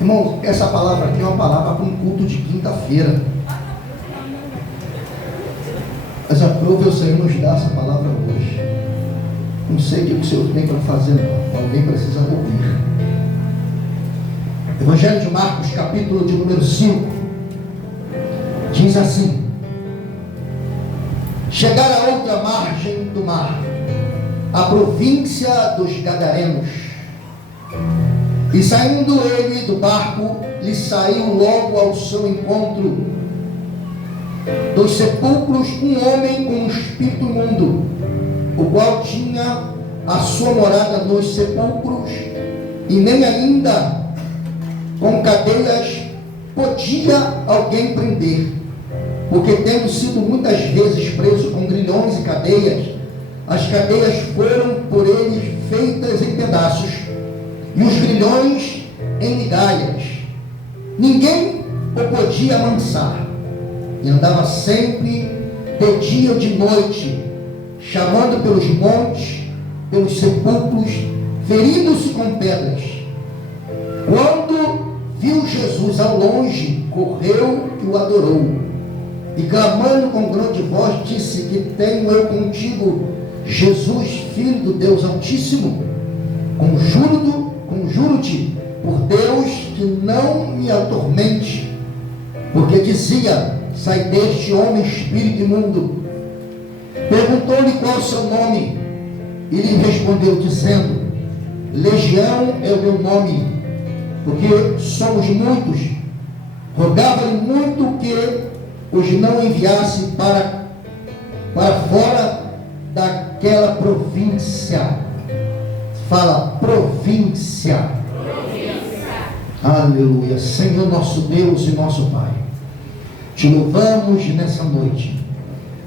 Irmão, essa palavra aqui é uma palavra para um culto de quinta-feira. Mas aprove o Senhor nos dar essa palavra hoje. Não sei o que o Senhor tem para fazer, não. Alguém precisa ouvir. Evangelho de Marcos, capítulo de número 5, diz assim: chegar a outra margem do mar, a província dos Gadarenos, e saindo ele do barco, lhe saiu logo ao seu encontro dos sepulcros um homem com um espírito imundo, o qual tinha a sua morada nos sepulcros, e nem ainda com cadeias podia alguém prender, porque tendo sido muitas vezes preso com grilhões e cadeias, as cadeias foram por ele feitas em pedaços, e os grilhões em migalhas. Ninguém o podia amansar, e andava sempre de dia ou de noite, chamando pelos montes, pelos sepulcros, ferindo-se com pedras. Quando viu Jesus ao longe, correu e o adorou, e clamando com grande voz, disse: que tenho eu contigo, Jesus, Filho do Deus Altíssimo? Conjuro-te por Deus que não me atormente. Porque dizia: sai deste homem, espírito imundo. Perguntou-lhe qual o seu nome, e lhe respondeu dizendo: Legião é o meu nome, porque somos muitos. Rogava-lhe muito que os não enviasse para fora daquela província. Fala, província. Aleluia. Senhor nosso Deus e nosso Pai, te louvamos nessa noite,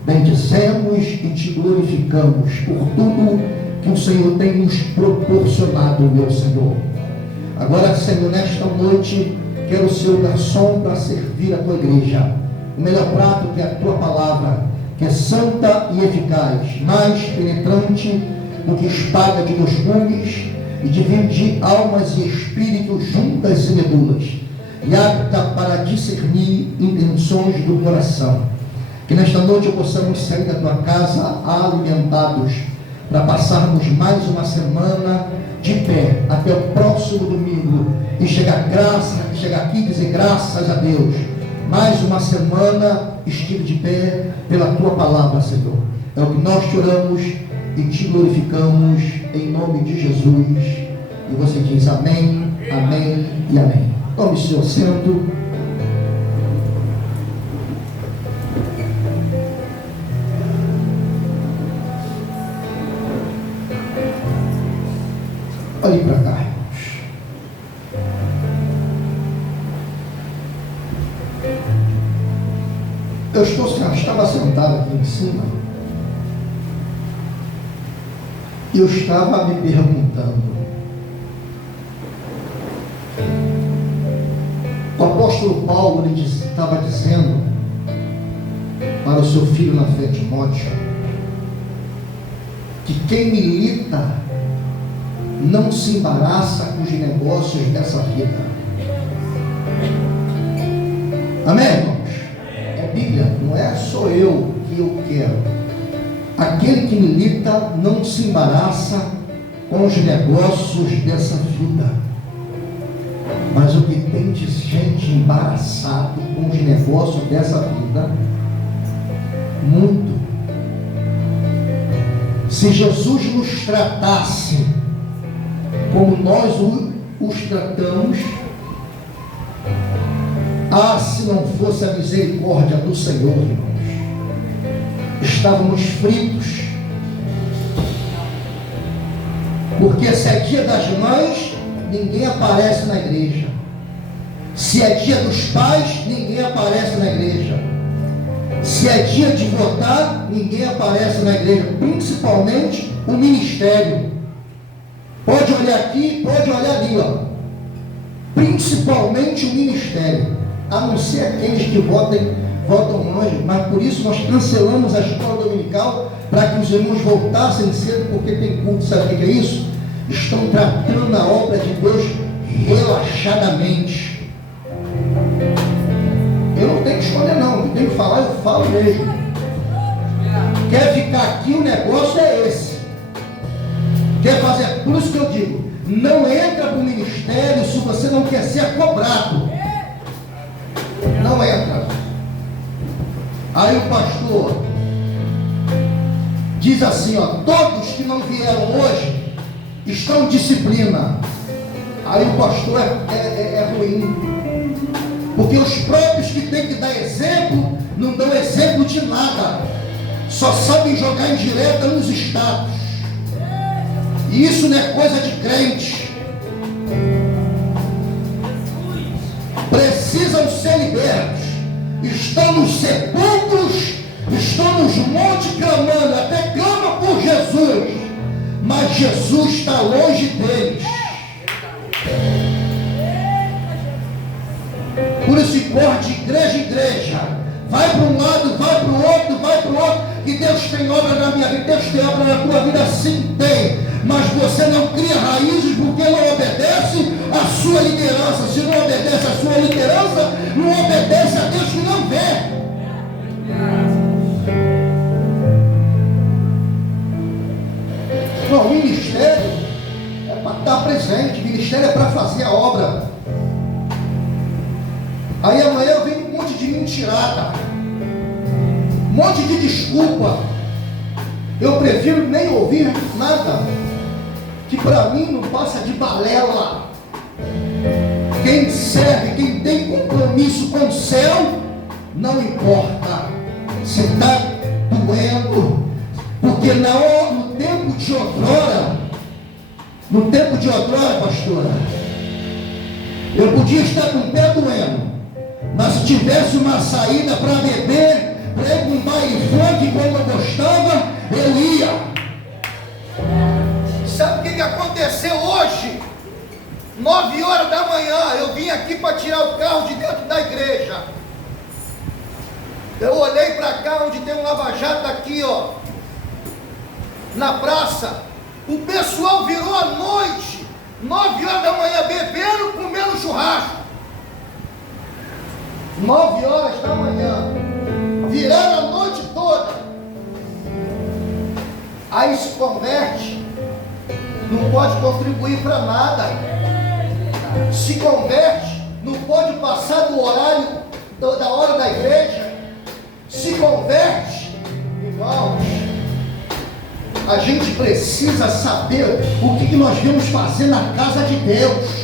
bendizemos e te glorificamos por tudo que o Senhor tem nos proporcionado, meu Senhor. Agora, Senhor, nesta noite, quero ser o garçom para servir a tua igreja. O melhor prato que é a tua palavra, que é santa e eficaz, mais penetrante do que espada de 2 gumes, e divide almas e espíritos, juntas e medulas, e apta para discernir intenções do coração. Que nesta noite possamos sair da tua casa alimentados, para passarmos mais uma semana de pé até o próximo domingo, e chegar aqui e dizer graças a Deus. Mais uma semana estive de pé pela tua palavra, Senhor. É o que nós te oramos e te glorificamos em nome de Jesus. E você diz amém, amém e amém. Tome seu assento. Olhe para cá, irmãos. Eu estava sentado aqui em cima, e eu estava me perguntando: o apóstolo Paulo estava dizendo para o seu filho na fé, Timóteo, que quem milita não se embaraça com os negócios dessa vida. Amém, irmãos? É Bíblia, não é só eu que eu quero. Aquele que milita não se embaraça com os negócios dessa vida. Mas o que tem de gente embaraçado com os negócios dessa vida, muito. Se Jesus nos tratasse como nós os tratamos, se não fosse a misericórdia do Senhor, irmãos, estávamos fritos. Porque se é dia das mães, ninguém aparece na igreja. Se é dia dos pais, ninguém aparece na igreja. Se é dia de votar, ninguém aparece na igreja. Principalmente o ministério. Pode olhar aqui, pode olhar ali, ó. Principalmente o ministério. A não ser aqueles que votam longe. Mas por isso nós cancelamos a escola dominical, para que os irmãos voltassem cedo, porque tem culto. Sabe o que é isso? Estão tratando a obra de Deus relaxadamente. Eu não tenho que esconder não, eu tenho que falar, eu falo mesmo. Quer ficar aqui, o negócio é esse. Quer fazer, por isso que eu digo, não entra para o ministério se você não quer ser cobrado. Não entra. Aí o pastor diz assim, ó, todos que não vieram hoje estão em disciplina. Aí o pastor é ruim. Porque os próprios que têm que dar exemplo, não dão exemplo de nada. Só sabem jogar indireta nos status. E isso não é coisa de crente. Precisam ser libertos. Estão nos sepulcros, estão nos montes clamando, até clama por Jesus. Mas Jesus está longe deles. Por isso corre de igreja em igreja. Vai para um lado, vai para o outro, vai para o outro. E Deus tem obra na minha vida, Deus tem obra na tua vida, sim tem. Mas você não cria raízes porque não obedece à sua liderança. Se não obedece à sua liderança, não obedece a Deus que não vê. Não, o ministério é para estar presente, o ministério é para fazer a obra. Aí amanhã vem um monte de mentirada, um monte de desculpa. Eu prefiro nem ouvir nada, que para mim não passa de balela. Quem serve, quem tem compromisso com o céu, não importa se está doendo, porque no tempo de outrora, pastora, eu podia estar com o pé doendo, mas se tivesse uma saída para beber, para ir com um baile funk como eu gostava, eu ia. Sabe o que aconteceu hoje? 9 horas da manhã, eu vim aqui para tirar o carro de dentro da igreja. Eu olhei para cá, onde tem um lava-jato aqui, ó, na praça. O pessoal virou à noite, 9 horas da manhã, bebendo, comendo churrasco. 9 horas da manhã, viraram a noite toda. Aí se converte, não pode contribuir para nada. Se converte, não pode passar do horário, da hora da igreja. Se converte, irmãos, a gente precisa saber o que nós vamos fazer na casa de Deus.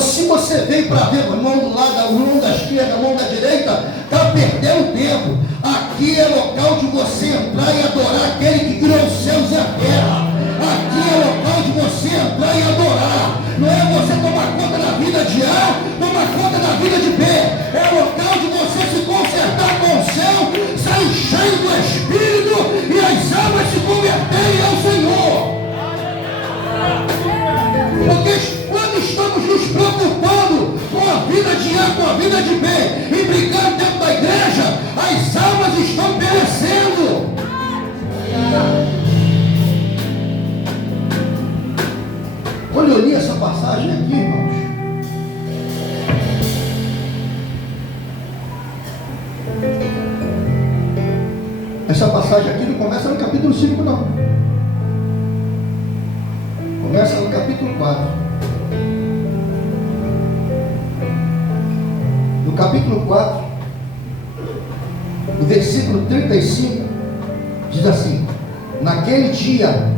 Se você veio para ver o irmão do lado, o irmão da esquerda, o irmão da direita, está perdendo tempo. Aqui é local de você entrar e adorar aquele que criou os céus e a terra. Aqui é local de você entrar e adorar. Não é você tomar conta da vida de A, tomar conta da vida de B. É local de você se consertar com o céu, sair cheio do Espírito e as almas se converterem ao Senhor. Porque quando estamos nos preocupando com a vida de A, com a vida de B, e brigando dentro da igreja, as almas estão perecendo. Quando eu li essa passagem aqui, irmãos, essa passagem aqui não começa no capítulo 5 não. Começa no capítulo 4. No capítulo 4, no versículo 35, diz assim: naquele dia,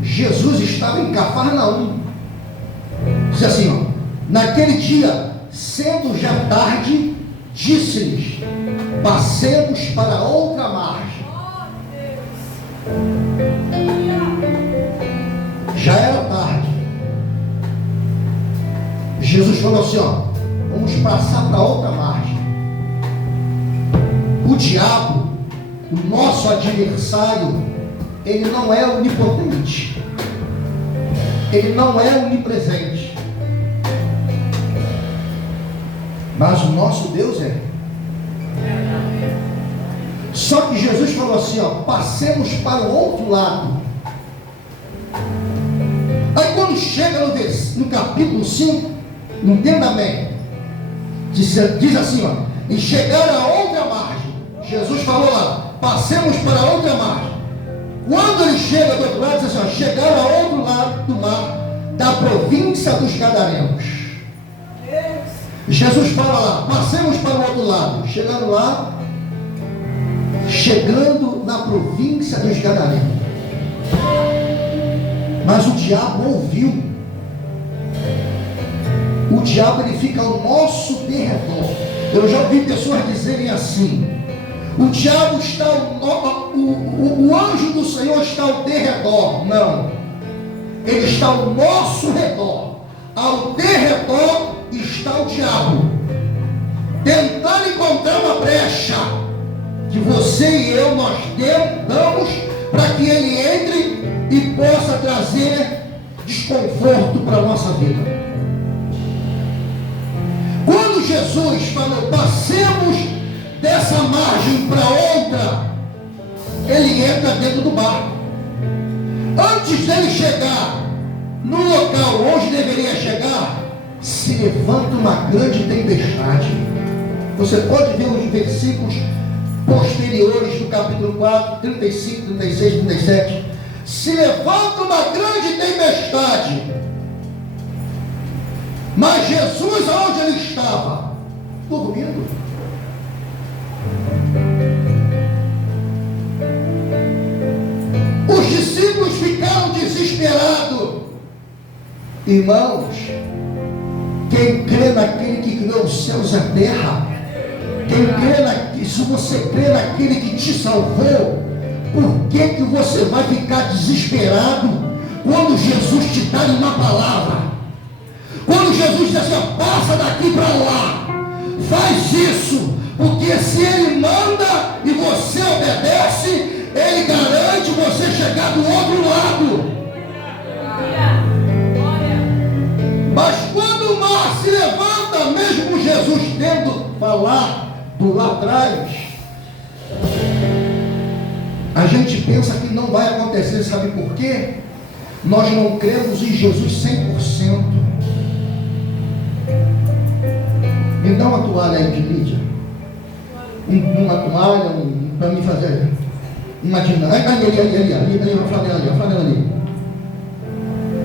Jesus estava em Cafarnaum. Diz assim, ó, naquele dia, sendo já tarde, disse-lhes: passemos para outra margem. Já era tarde. Jesus falou assim, ó, vamos passar para outra margem. O diabo, o nosso adversário, ele não é onipotente, ele não é onipresente, mas o nosso Deus é. Só que Jesus falou assim, ó, passemos para o outro lado. Aí quando chega no capítulo 5, entenda bem, diz assim, ó, e chegaram a outra margem. Jesus falou lá, passemos para a outra margem. Quando ele chega do outro lado, diz assim, ó, chegaram a outro lado do mar, da província dos Gadarenos. Jesus fala lá, passemos para o outro lado. Chegando lá, chegando na província dos Gadarenos. Mas o diabo ouviu. O diabo, ele fica ao nosso derredor. Eu já ouvi pessoas dizerem assim: o diabo está, o anjo do Senhor está ao derredor. Não, ele está ao nosso redor. Ao derredor está o diabo, tentando encontrar uma brecha que você e eu nós damos para que ele entre e possa trazer desconforto para a nossa vida. Quando Jesus falou, passemos dessa margem para outra, ele entra dentro do barco. Antes dele chegar no local onde deveria chegar, se levanta uma grande tempestade. Você pode ver os versículos posteriores do capítulo 4, 35, 36, 37. Se levanta uma grande tempestade. Mas Jesus, aonde ele estava? Dormindo. Os discípulos ficaram desesperados. Irmãos, quem crê naquele que criou os céus e a terra, se você crê naquele que te salvou, por que você vai ficar desesperado quando Jesus te dá uma palavra? Quando Jesus diz assim, passa daqui para lá, faz isso, porque se ele manda e você obedece, ele garante você chegar do outro lado. Mas quando o mar se levanta, mesmo Jesus tendo falar do lá atrás, a gente pensa que não vai acontecer. Sabe por quê? Nós não cremos em Jesus 100%. Me dá uma toalha aí de Lídia. Uma toalha, para mim fazer uma dinâmica. Ali, a flanela ali.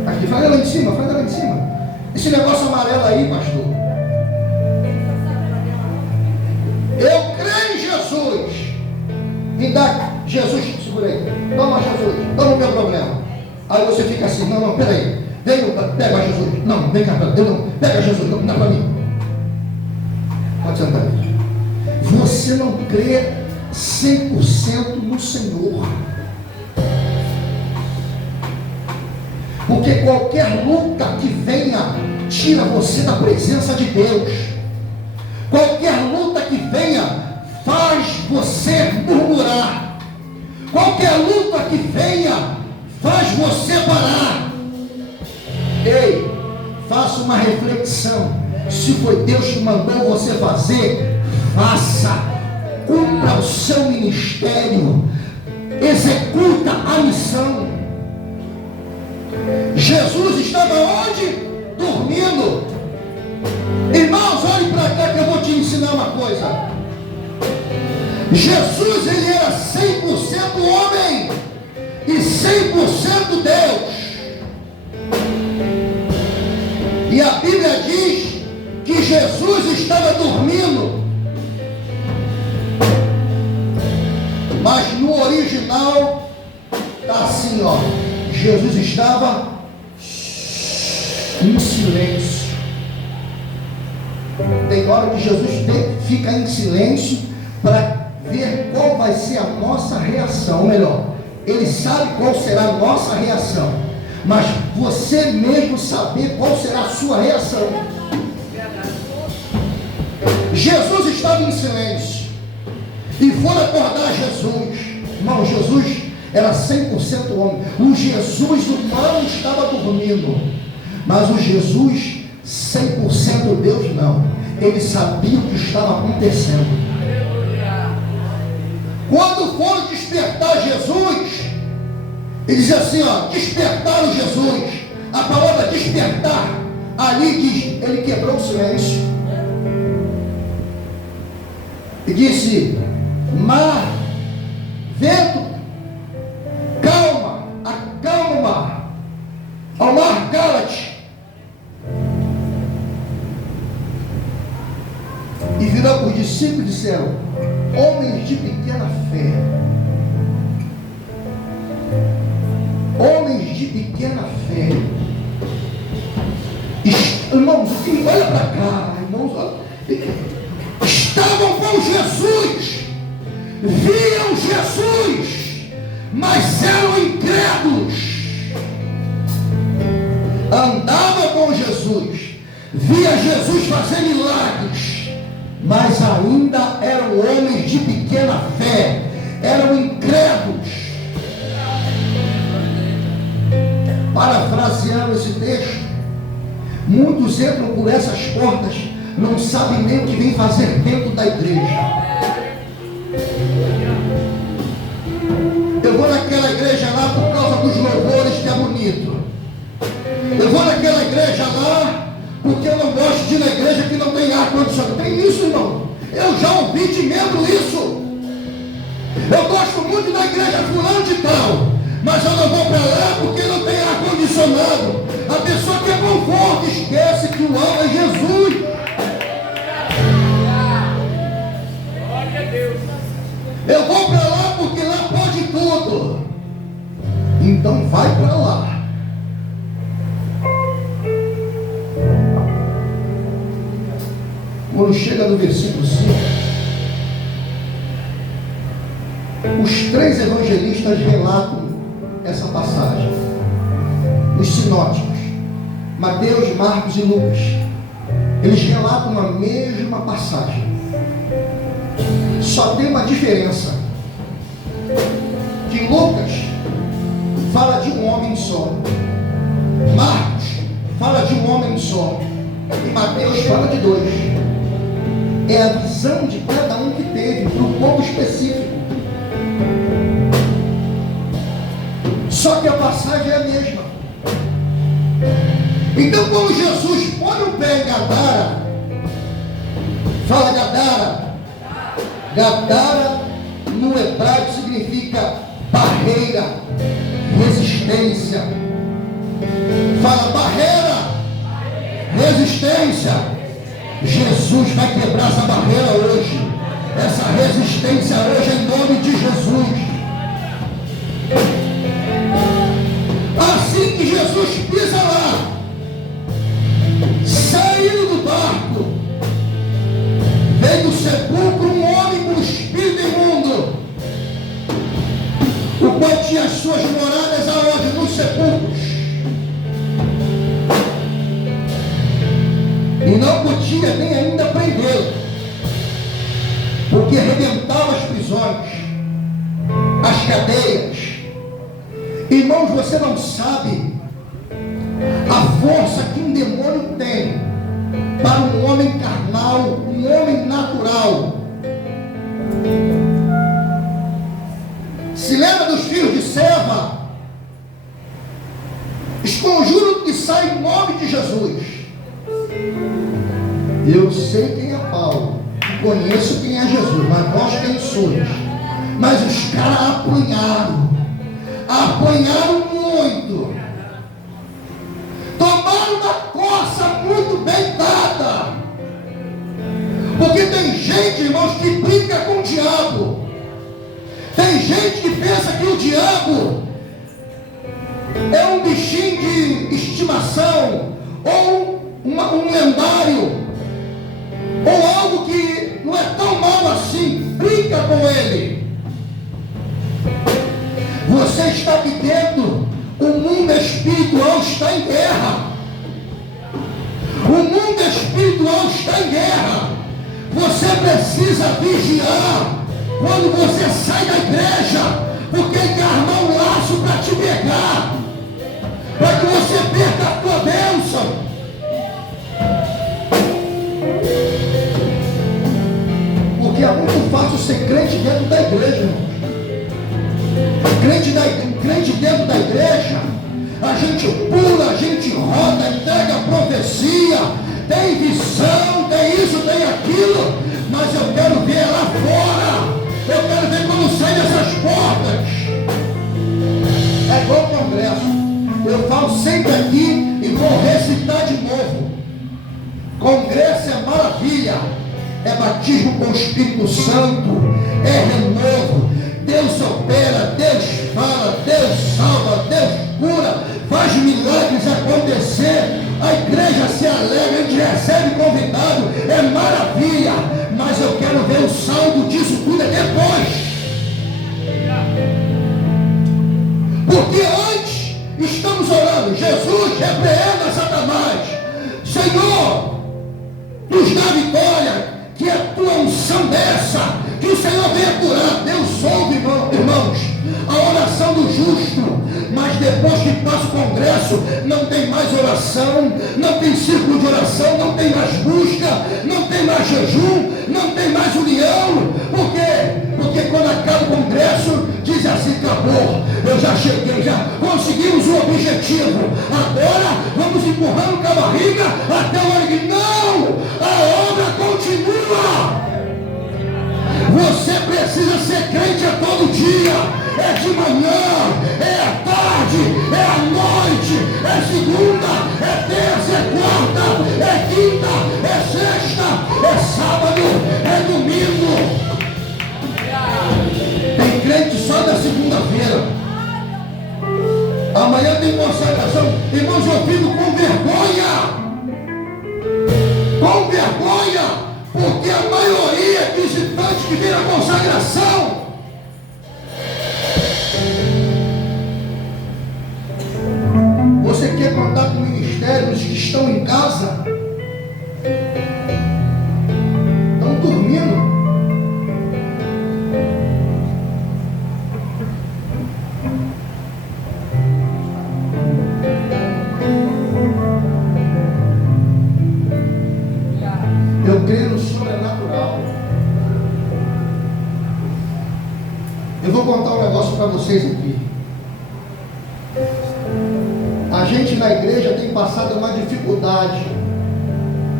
Aqui, flanela em cima. Esse negócio amarelo aí, pastor. Eu creio em Jesus. Me dá, Jesus, segura aí. Toma, Jesus, toma o meu problema. Aí você fica assim, não, peraí. Pega Jesus. Não, vem cá, pega Jesus, não dá para mim. Pode sentar aí. Você não crê 100% no Senhor. Porque qualquer luta que venha, tira você da presença de Deus. Qualquer luta que venha, faz você murmurar. Qualquer luta que venha, faz você parar. Ei, faça uma reflexão. Se foi Deus que mandou você fazer, faça. Cumpra o seu ministério. Executa a missão. Jesus estava onde? Dormindo. Irmãos, olhem para cá que eu vou te ensinar uma coisa. Jesus, ele era 100% homem e 100% Deus. E a Bíblia diz que Jesus estava dormindo. Mas no original está assim, ó. Jesus estava em silêncio. Tem hora que Jesus fica em silêncio para ver qual vai ser a nossa reação. Ou melhor, ele sabe qual será a nossa reação, mas você mesmo saber qual será a sua reação. Jesus estava em silêncio e foram acordar Jesus. Irmão, Jesus era 100% homem. O Jesus humano estava dormindo, mas o Jesus 100% Deus não. Ele sabia o que estava acontecendo. Quando foram despertar Jesus, ele diz assim, ó, despertaram Jesus. A palavra despertar, ali diz, ele quebrou o silêncio e disse: mar, vento, calma, acalma o mar. Ao mar, cala-te. E virou para os discípulos e disseram: homens de pequena fé, homens de pequena fé. Irmãos, olha para cá, irmãos, olha. Estavam com Jesus, viam Jesus, mas eram incrédulos. Andava com Jesus, via Jesus fazer milagres, mas ainda eram homens de pequena fé, eram incrédulos. Parafraseando esse texto, muitos entram por essas portas, não sabem nem o que vem fazer dentro da igreja. Eu vou naquela igreja lá por causa dos louvores, que é bonito. Eu vou naquela igreja lá porque eu não gosto de ir na igreja que não tem ar-condicionado. Tem isso, irmão? Eu já ouvi de membro isso. Eu gosto muito da igreja fulano de tal, mas eu não vou para lá porque não tem ar-condicionado. A pessoa quer conforto, esquece que o alvo é Jesus. Eu vou para lá porque lá pode tudo. Então vai para lá. Quando chega no versículo 5, os três evangelistas relatam essa passagem. Os sinóticos, Mateus, Marcos e Lucas, eles relatam a mesma passagem. Só tem uma diferença, que Lucas fala de um homem só, Marcos fala de um homem só, e Mateus fala de dois. É a visão de cada um que teve para um povo específico. Só que a passagem é a mesma. Então, quando Jesus põe o pé em Gadara, fala Gadara. Gadara no hebraico significa barreira, resistência. Fala barreira, resistência. Jesus vai quebrar essa barreira hoje, essa resistência hoje, em nome de Jesus. Assim que Jesus pisa lá, saindo do barco, vem do sepulcro um homem com espírito imundo, o qual tinha as suas moradas aonde? Nos sepulcros. E não podia nem ainda prendê-lo, porque arrebentava as prisões, as cadeias. Irmãos, você não sabe a força que um demônio tem para um homem carnal, um homem natural. Se lembra dos filhos de Seva? Esconjuro que sai em nome de Jesus. Eu sei quem é Paulo, conheço quem é Jesus, mas nós quem somos. Mas os caras apanharam muito, tomaram uma coça muito bem dada, porque tem gente, irmãos, que brinca com o diabo. Tem gente que pensa que o diabo é um bichinho de estimação, ou um lendário, ou algo que não é tão mal assim. Brinca com ele. Você está aqui dentro, o mundo espiritual está em guerra. O mundo espiritual está em guerra. Você precisa vigiar quando você sai da igreja, porque ele quer armar um laço para te pegar, para que você perca a tua bênção. Porque é muito fácil ser crente dentro da igreja, irmãos. Crente dentro da igreja, a gente pula, a gente roda, Eu falo sempre aqui e vou recitar de novo. Congresso é maravilha, é batismo com o Espírito Santo, é renovo. Deus opera, Deus fala, Deus salva, Deus cura, faz milagres acontecer. A igreja se alegra, a gente recebe convidado, é maravilha. Mas eu quero ver o saldo disso tudo depois. Porque antes estamos orando, Jesus, repreenda Satanás. Senhor, nos dá vitória, que a tua unção dessa, que o Senhor venha curar. Deus ouve, irmãos, a oração do justo. Mas depois que passa o congresso, não tem mais oração, não tem círculo de oração, não tem mais busca, não tem mais jejum, não tem mais união. Por quê? Porque quando acaba o congresso, diz assim: acabou, eu já cheguei, já conseguimos o objetivo, agora vamos empurrando com a barriga até o hora que não, a obra continua. Você precisa ser crente a todo dia. É de manhã, é à tarde, é à noite, é segunda, é terça, é quarta, é quinta, é sexta, é sábado, é domingo. Tem crente só na segunda-feira. Amanhã tem consagração. Irmãos, eu fico com vergonha. Com vergonha. Porque a maioria é visitante que vem na consagração. Você quer contar com ministérios que estão em casa? Estão dormindo. Eu creio no sobrenatural. Eu vou contar um negócio para vocês aqui. A gente na igreja tem passado uma dificuldade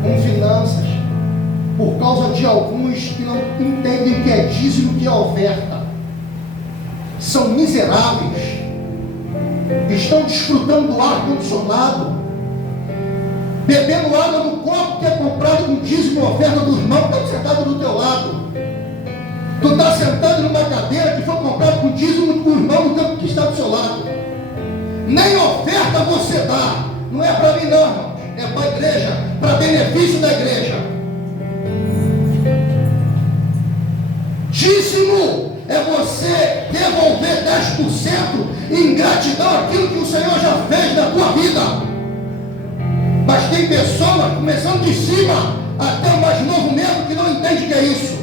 com finanças por causa de alguns que não entendem o que é dízimo e o que é oferta. São miseráveis, estão desfrutando do ar-condicionado, bebendo água no copo que é comprado com dízimo e oferta do irmão que está sentado do teu lado. Tu está sentado numa cadeira que foi comprada com dízimo do irmão que está do seu lado. Nem oferta você dá. Não é para mim não, irmãos. É para a igreja, para benefício da igreja. Dízimo é você devolver 10% em gratidão àquilo que o Senhor já fez na tua vida. Mas tem pessoas, começando de cima até o mais novo mesmo, que não entende o que é isso.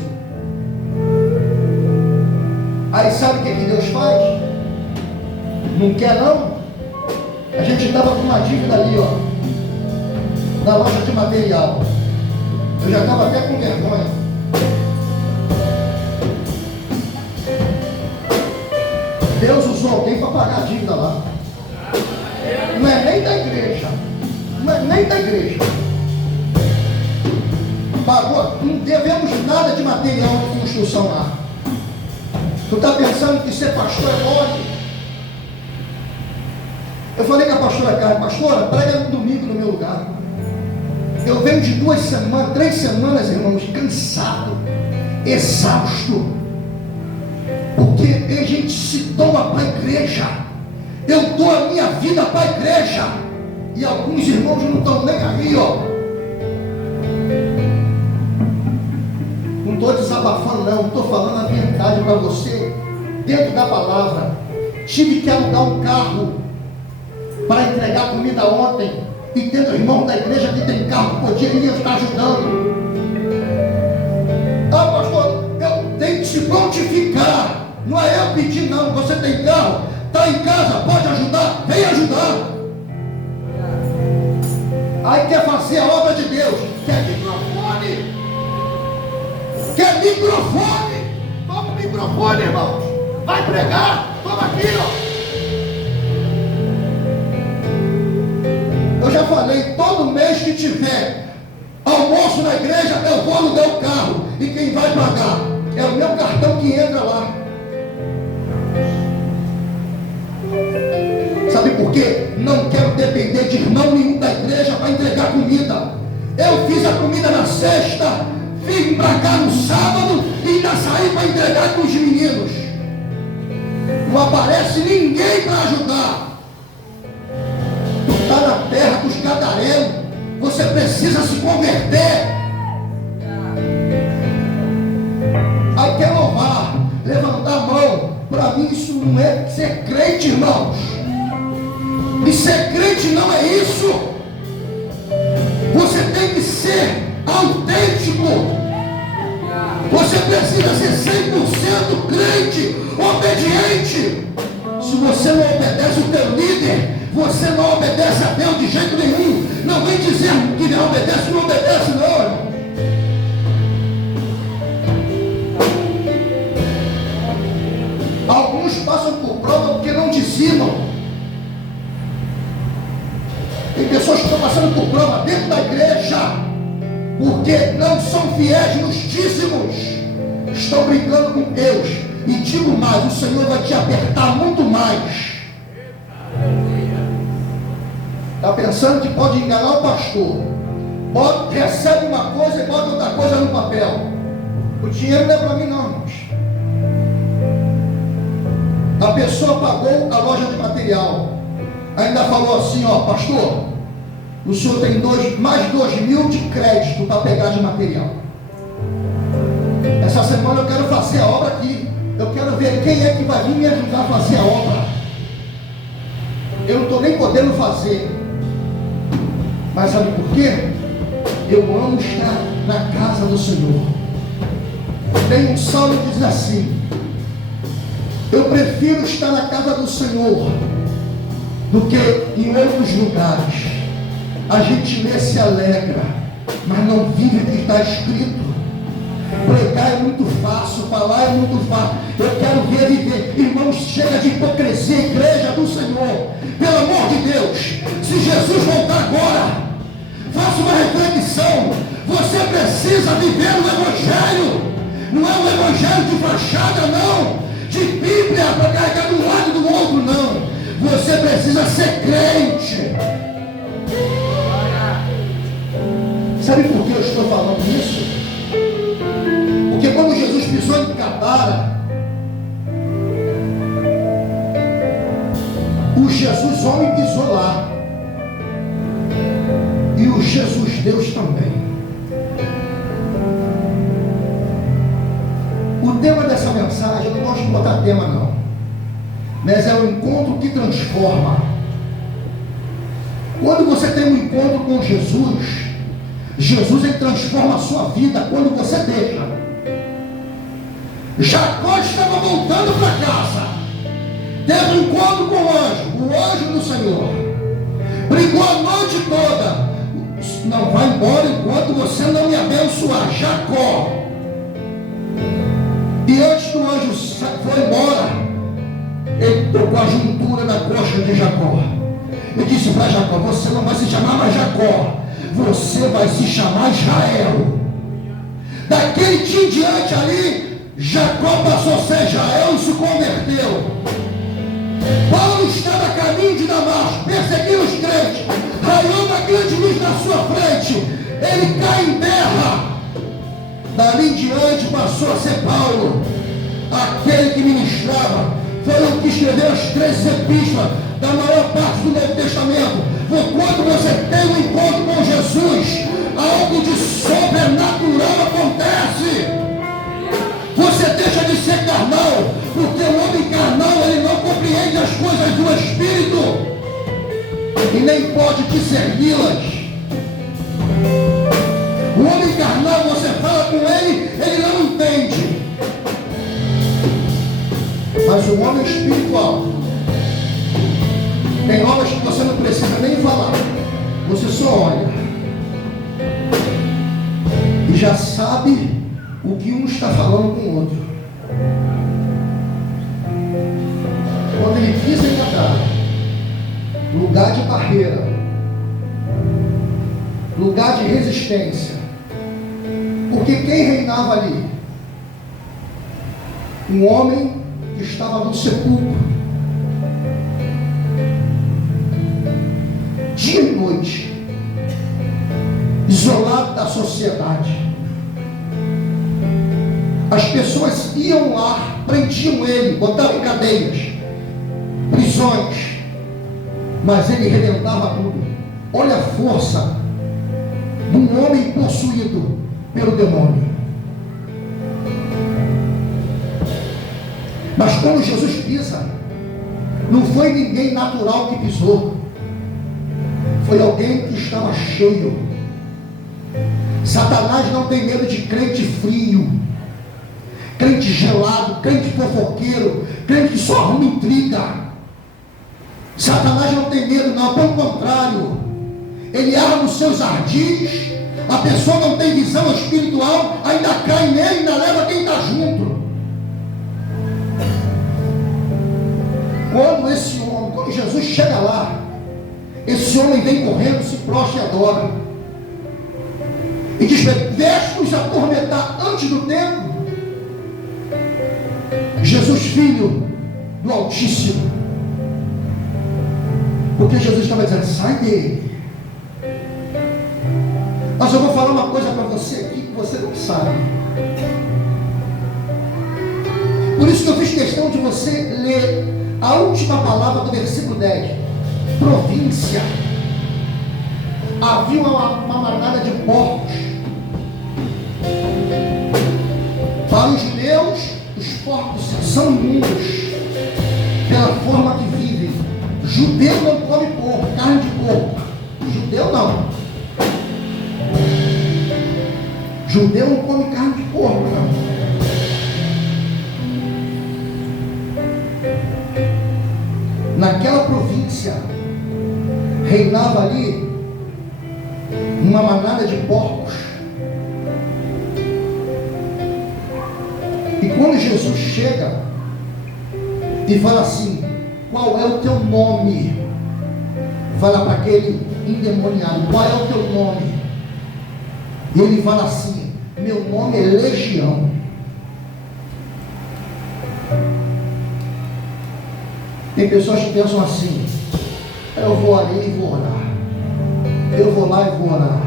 Aí sabe o que Deus faz? Não quer não? A gente estava com uma dívida ali, ó, na loja de material. Eu já estava até com vergonha. Deus usou alguém para pagar a dívida lá. Não é nem da igreja. Não é nem da igreja. Pagou, não devemos nada de material de construção lá. Tu está pensando que ser pastor é mole? Eu falei com a pastora Carla: pastora, prega no domingo no meu lugar. Eu venho de 2 semanas, 3 semanas, irmãos, cansado, exausto, porque a gente se doa para a igreja. Eu dou a minha vida para a igreja, e alguns irmãos não estão nem aí, ó. Não estou desabafando não, estou falando a verdade para você, dentro da palavra. Tive que alugar um carro para entregar comida ontem, e tendo irmão da igreja que tem carro que poderia estar ajudando. Ah, pastor, eu tenho que se prontificar. Não é eu pedir não. Você tem carro, está em casa, pode ajudar, vem ajudar. Aí quer fazer a obra de Deus, quer microfone, toma o microfone, irmãos, vai pregar, toma aqui, ó. Eu já falei, todo mês que tiver almoço na igreja, eu vou alugar o carro. E quem vai pagar? É o meu cartão que entra lá. Sabe por porque não quero depender de irmão nenhum da igreja para entregar comida. Eu fiz a comida na sexta, vim para cá no sábado e ainda saí para entregar com os meninos. Não aparece ninguém para ajudar. Tu está na terra dos gadarenos, você precisa se converter. Aí quer louvar, levantar a mão. Para mim isso não é ser crente, irmãos. E ser crente não é isso. Você tem que ser autêntico. Você precisa ser 100% crente, obediente. Se você não obedece o teu líder, você não obedece a Deus de jeito nenhum. Não vem dizer que não obedece, não obedece não. Alguns passam por prova porque não disciplinam. Tem pessoas que estão passando por prova dentro da igreja porque não são fiéis nos dízimos, estão brincando com Deus. E digo mais, o Senhor vai te apertar muito mais. Está pensando que pode enganar o pastor, recebe uma coisa e bota outra coisa no papel. O dinheiro não é para mim não, irmãos. A pessoa pagou a loja de material, ainda falou assim, ó, pastor, o senhor tem mais 2.000 de crédito para pegar de material. Essa semana eu quero fazer a obra aqui. Eu quero ver quem é que vai vir me ajudar a fazer a obra. Eu não estou nem podendo fazer. Mas sabe por quê? Eu amo estar na casa do Senhor. Tem um salmo que diz assim: eu prefiro estar na casa do Senhor do que em outros lugares. A gente lê, se alegra, mas não vive o que está escrito. Pregar é muito fácil, falar é muito fácil. Eu quero ver viver. Irmãos, chega de hipocrisia, igreja do Senhor. Pelo amor de Deus, se Jesus voltar agora, faça uma reflexão. Você precisa viver o Evangelho. Não é um Evangelho de fachada, não. De Bíblia para carregar de um lado e do outro, não. Você precisa ser crente. Sabe por que eu estou falando isso? Porque quando Jesus pisou em Gadara, o Jesus homem pisou lá, e o Jesus Deus também. O tema dessa mensagem, eu não gosto de botar tema não, mas é o encontro que transforma. Quando você tem um encontro com Jesus, Jesus ele transforma a sua vida quando você deixa. Jacó estava voltando para casa, teve um encontro com o anjo do Senhor, brigou a noite toda. Não vai embora enquanto você não me abençoar, Jacó. E antes do anjo foi embora, ele tocou a juntura da coxa de Jacó e disse para Jacó: você não vai se chamar mais Jacó, você vai se chamar Israel. Daquele dia em diante ali, Jacó passou a ser Israel e se converteu. Paulo estava a caminho de Damasco, perseguindo os crentes, raiou uma grande luz na sua frente, ele cai em terra. Dali em diante passou a ser Paulo, aquele que ministrava. Foi o que escreveu as 13 epístolas da maior parte do Novo Testamento. Quando você tem um encontro com Jesus, algo de sobrenatural acontece. Você deixa de ser carnal, porque o homem carnal ele não compreende as coisas do Espírito e nem pode discerni-las. O homem carnal, você fala com ele, ele não entende. Mas o homem espiritual, tem horas que você não precisa nem falar, você só olha e já sabe o que um está falando com o outro. Quando ele pisa em Gadara, lugar de barreira, lugar de resistência, porque quem reinava ali? Um homem que estava no sepulcro. dia e noite, isolado da sociedade. As pessoas iam lá, prendiam ele, botavam em cadeias, prisões, mas ele rebentava tudo. Olha a força de um homem possuído pelo demônio. Mas quando Jesus pisa, não foi ninguém natural que pisou, foi alguém que estava cheio. Satanás não tem medo de crente frio, crente gelado, crente fofoqueiro, crente que só arruma intriga. Satanás não tem medo, não, pelo contrário, ele arma os seus ardis. A pessoa não tem visão espiritual, ainda cai nele, ainda leva quem está junto. Quando Jesus chega lá, esse homem vem correndo, se prostra e adora, e diz: veste-nos atormentar antes do tempo. Jesus, filho do Altíssimo, porque Jesus estava dizendo: sai dele. Mas eu vou falar uma coisa para você aqui que você não sabe. Por isso que eu fiz questão de você ler a última palavra do versículo 10. Província. Havia uma manada de porcos. Para os judeus, os porcos são imundos pela forma que vivem. Judeu não come porco, carne de porco. Judeu não. Judeu não come carne de porco, não. Naquela província reinava ali uma manada de porcos. E quando Jesus chega e fala assim: qual é o teu nome? Fala para aquele endemoniado: qual é o teu nome? E ele fala assim: meu nome é Legião. Tem pessoas que pensam assim: eu vou ali e vou orar, eu vou lá e vou orar.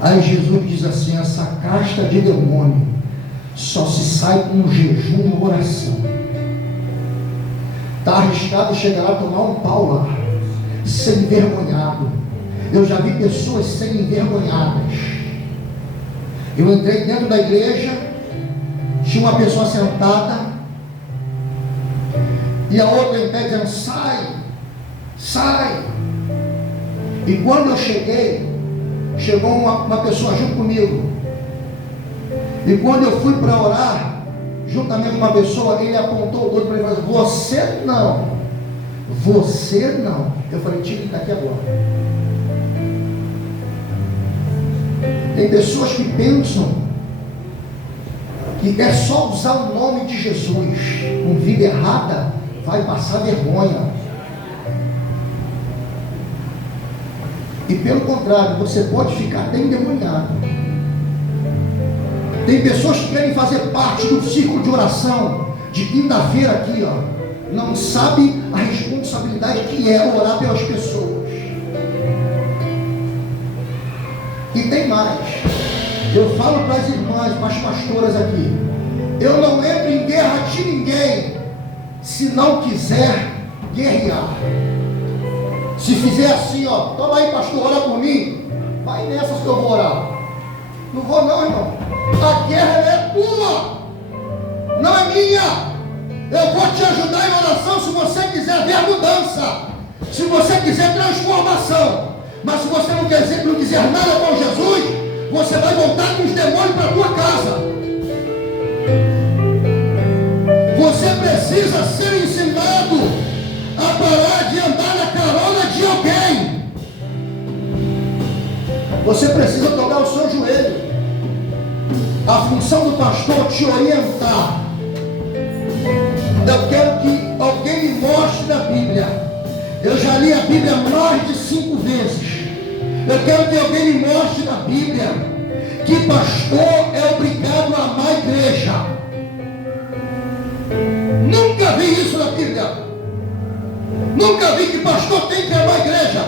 Aí Jesus diz assim: essa casta de demônio só se sai com jejum e oração. Está arriscado chegar lá, tomar um pau lá, ser envergonhado. Eu já vi pessoas serem envergonhadas. Eu entrei dentro da igreja, tinha uma pessoa sentada e a outra em pé dizendo: sai, sai. E quando eu cheguei, chegou uma pessoa junto comigo. E quando eu fui para orar, juntamente com uma pessoa, ele apontou o dedo para ele e falou: você não, você não. Eu falei: tira ele daqui agora. Tem pessoas que pensam que é só usar o nome de Jesus com vida errada, vai passar vergonha. E pelo contrário, você pode ficar até endemoniado. Tem pessoas que querem fazer parte do círculo de oração de quinta-feira aqui, ó, não sabe a responsabilidade que é orar pelas pessoas. E tem mais. Eu falo para as irmãs, para as pastoras aqui: eu não entro em guerra de ninguém se não quiser guerrear. Se fizer assim, ó, toma aí, pastor, ora por mim, vai nessas que eu vou orar. Não vou não, irmão. A guerra é tua, não é minha. Eu vou te ajudar em oração se você quiser ver mudança, se você quiser transformação. Mas se você não quiser nada com Jesus, você vai voltar com os demônios para a tua casa. Você precisa ser ensinado a parar de andar na carona de alguém. Você precisa dobrar o seu joelho. A função do pastor é te orientar. Eu quero que alguém me mostre na Bíblia. Eu já li a Bíblia mais de 5 vezes. Eu quero que alguém me mostre na Bíblia que pastor é obrigado a amar a igreja. Nunca vi isso na Bíblia. Nunca vi que pastor tem que amar a igreja.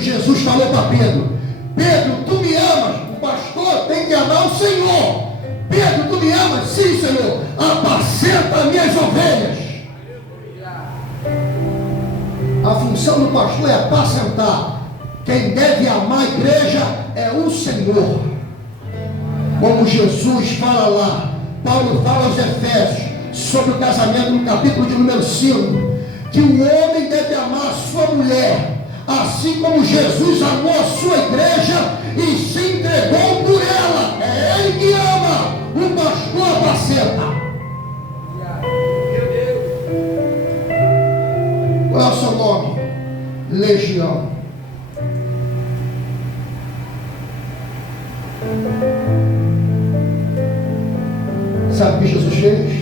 E Jesus falou para Pedro: Pedro, tu me amas? O pastor tem que amar o Senhor. Pedro, tu me amas? Sim, Senhor. Apacenta minhas ovelhas. A função do pastor é apacentar. Quem deve amar a igreja é o Senhor. Como Jesus fala lá, Paulo fala aos Efésios sobre o casamento no capítulo de número 5, que o homem deve amar a sua mulher, assim como Jesus amou a sua igreja e se entregou por ela. É ele que ama, o pastor apacenta. Qual é o seu nome? Legião. Sabe o que Jesus fez?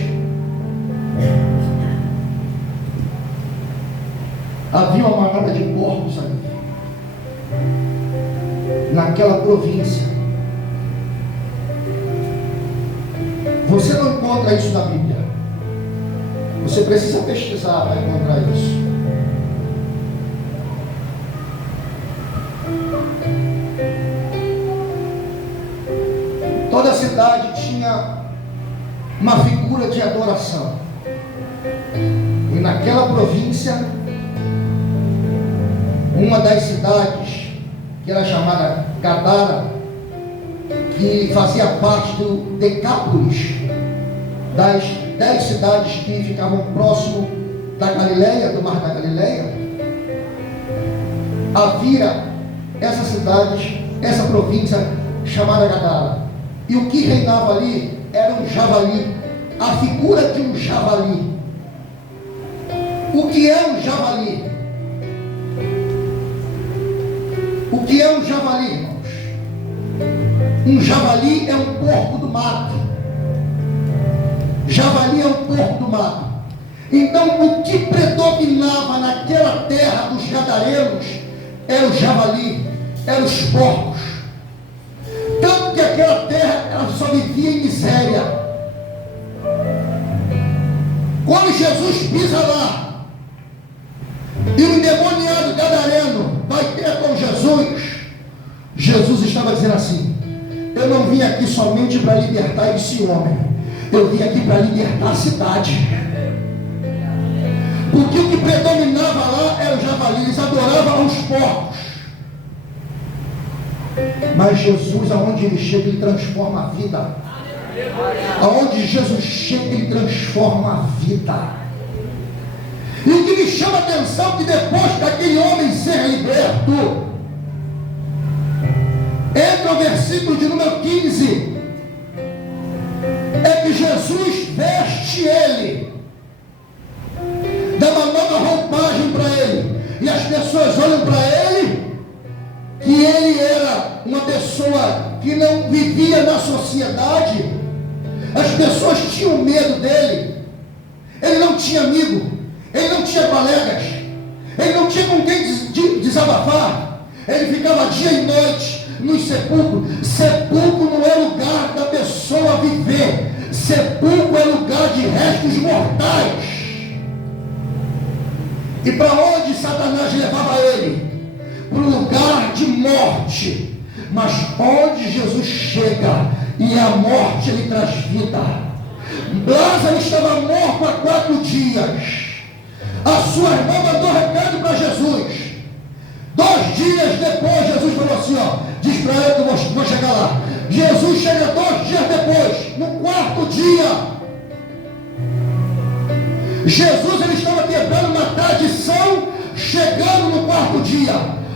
Havia uma manada de porcos ali, naquela província. Você não encontra isso na Bíblia. Você precisa pesquisar para encontrar isso. Toda a cidade tinha uma figura de adoração. E naquela província, uma das cidades, que era chamada Gadara, que fazia parte do Decápolis, das 10 cidades que ficavam próximo da Galileia, do Mar da Galileia, havia essas cidades, essa província chamada Gadara. E o que reinava ali era um javali, a figura de um javali. O que é um javali? O que é um javali, irmãos? Um javali é um porco do mato. Javali é um porco do mato. Então, o que predominava naquela terra dos gadarenos era o javali, eram os porcos. Tanto que aquela terra ela só vivia em miséria. Quando Jesus pisa lá e o endemoniado gadareno vai ter com Jesus, Jesus estava dizendo assim: eu não vim aqui somente para libertar esse homem, eu vim aqui para libertar a cidade. Porque o que predominava lá era o javali, eles adoravam os porcos. Mas Jesus, aonde ele chega, ele transforma a vida. Aonde Jesus chega, ele transforma a vida. E o que me chama a atenção é que depois daquele homem ser liberto, entra o versículo de número 15, é que Jesus veste ele, dá uma nova roupagem para ele, e as pessoas olham para ele, que ele era uma pessoa que não vivia na sociedade. As pessoas tinham medo dele. Ele não tinha amigo, ele não tinha colegas, ele não tinha com quem desabafar. Ele ficava dia e noite nos sepulcros. Sepulcro não é lugar da pessoa viver, sepulcro é lugar de restos mortais. E para onde Satanás levava ele? Para um lugar de morte. Mas onde Jesus chega e a morte ele traz vida. Lázaro estava morto há 4 dias. A sua irmã mandou recado para Jesus. 2 dias depois Jesus falou assim, diz para ela que eu vou chegar lá. Jesus chega 2 dias depois, no 4º dia. Jesus ele estava quebrando uma tradição, chegando no 4º dia.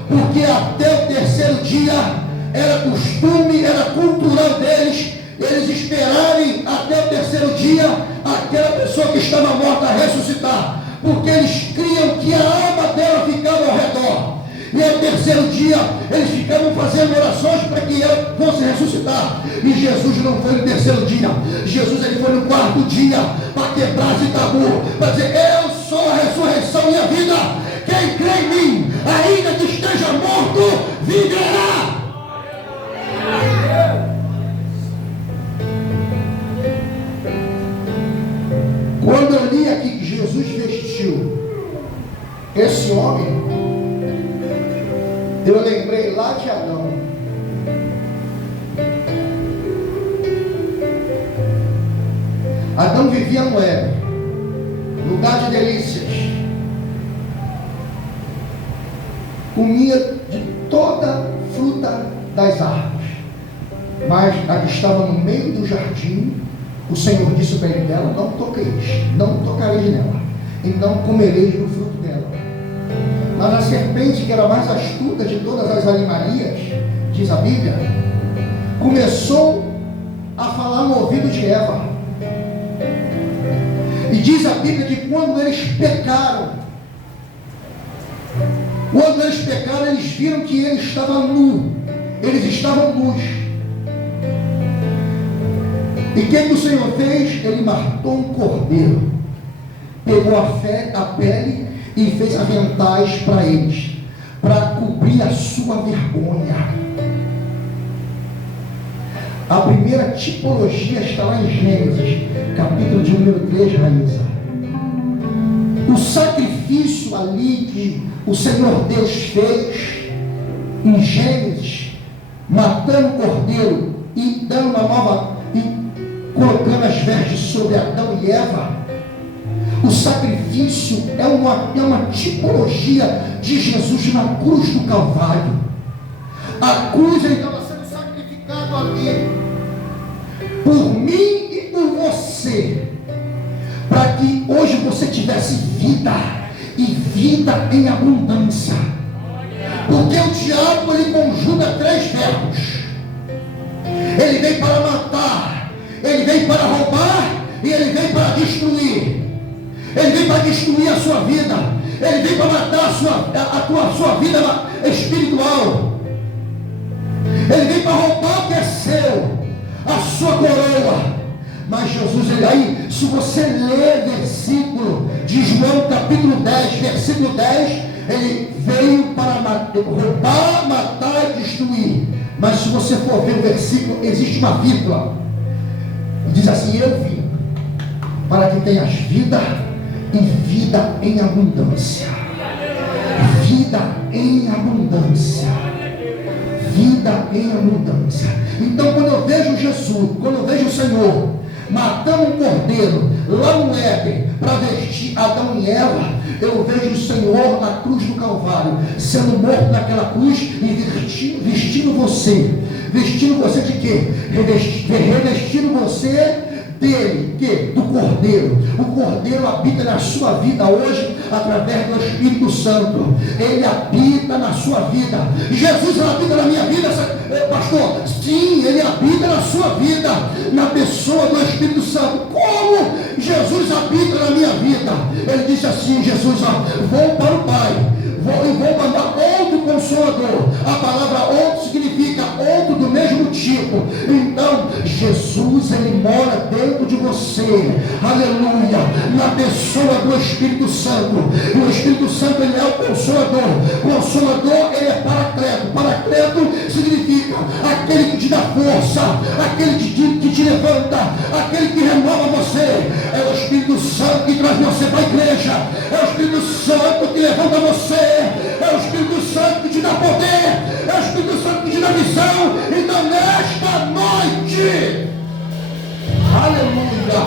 Porque até o 3º dia era costume, era cultural deles, eles esperarem até o 3º dia aquela pessoa que estava morta ressuscitar, porque eles criam que a alma dela ficava ao redor, e ao 3º dia eles ficavam fazendo orações para que ela fosse ressuscitar. E Jesus não foi no 3º dia, Jesus ele foi no 4º dia, para quebrar esse tabu, para dizer: eu sou a ressurreição e a vida. Quem crê em mim, ainda que esteja morto, viverá. Quando eu li aqui que Jesus vestiu esse homem, Eu lembrei lá de Adão. Adão vivia no Éden, lugar de delícias. Comia de toda fruta das árvores. Mas a que estava no meio do jardim, o Senhor disse para ele: dela não toqueis, não tocareis nela, e não comereis do fruto dela. Mas a serpente, que era a mais astuta de todas as animarias, diz a Bíblia, começou a falar no ouvido de Eva. E diz a Bíblia que quando eles pecaram, eles viram que ele estava nu. Eles estavam nus. E o que o Senhor fez? Ele matou um cordeiro, pegou a pele e fez aventais para eles, para cobrir a sua vergonha. A primeira tipologia está lá em Gênesis, capítulo de número 3, Raíssa. O sacrifício ali que o Senhor Deus fez em Gênesis, matando o cordeiro e dando uma nova, e colocando as vestes sobre Adão e Eva. O sacrifício é uma tipologia de Jesus na cruz do Calvário. A cruz, ele estava sendo sacrificado ali por mim e por você, para que hoje você tivesse vida, e vida em abundância. Porque o diabo, ele conjuga 3 verbos. Ele vem para matar, ele vem para roubar, e ele vem para destruir. Ele vem para destruir a sua vida, ele vem para matar a sua vida espiritual. Ele vem para roubar o que é seu, a sua coroa. Mas Jesus, ele aí, se você ler versículo de João capítulo 10, versículo 10, ele veio para roubar, matar e destruir. Mas se você for ver o versículo, existe uma vírgula. Diz assim: eu vim para que tenhas vida e vida em abundância. Vida em abundância. Vida em abundância. Então, quando eu vejo Jesus, quando eu vejo o Senhor matando um cordeiro lá no Éden para vestir Adão e Eva, eu vejo o Senhor na cruz do Calvário sendo morto naquela cruz e vestindo você. Vestindo você de quê? Revestindo você dele, que? Do Cordeiro. O Cordeiro habita na sua vida hoje através do Espírito Santo. Ele habita na sua vida. Jesus habita na minha vida, pastor? Sim, ele habita na sua vida, na pessoa do Espírito Santo. Como Jesus habita na minha vida? Ele disse assim: Jesus, vou para o Pai, vou mandar outro Consolador. A palavra outro significa outro do mesmo tipo. Então Jesus, ele mora dentro de você, aleluia, na pessoa do Espírito Santo. E o Espírito Santo, ele é o Consolador. Consolador, ele é Paracleto. Paracleto significa aquele que te dá força, aquele que te levanta, aquele que renova você. É o Espírito Santo que traz você para a igreja, é o Espírito Santo que levanta você, é o Espírito Santo que te dá poder, é o Espírito Santo que te dá visão. Então nesta noite, aleluia,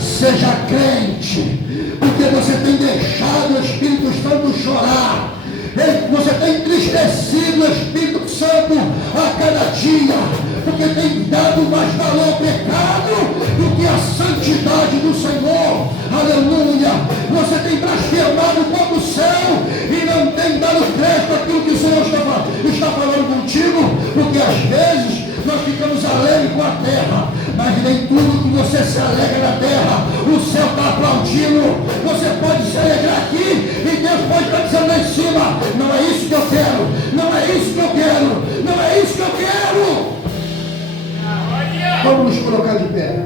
seja crente, porque você tem deixado o Espírito Santo chorar, você tem entristecido o Espírito Santo a cada dia, porque tem dado mais valor ao pecado do que a santidade do Senhor. Aleluia. Você tem blasfemado contra o céu e não tem dado crédito àquilo que o Senhor está falando contigo, porque às vezes nós ficamos alegres com a terra, mas nem tudo que você se alegra na terra o céu está aplaudindo. Você pode se alegrar aqui e Deus pode estar dizendo lá em cima: não é isso que eu quero, não é isso que eu quero, não é isso que eu quero. Vamos nos colocar de pé.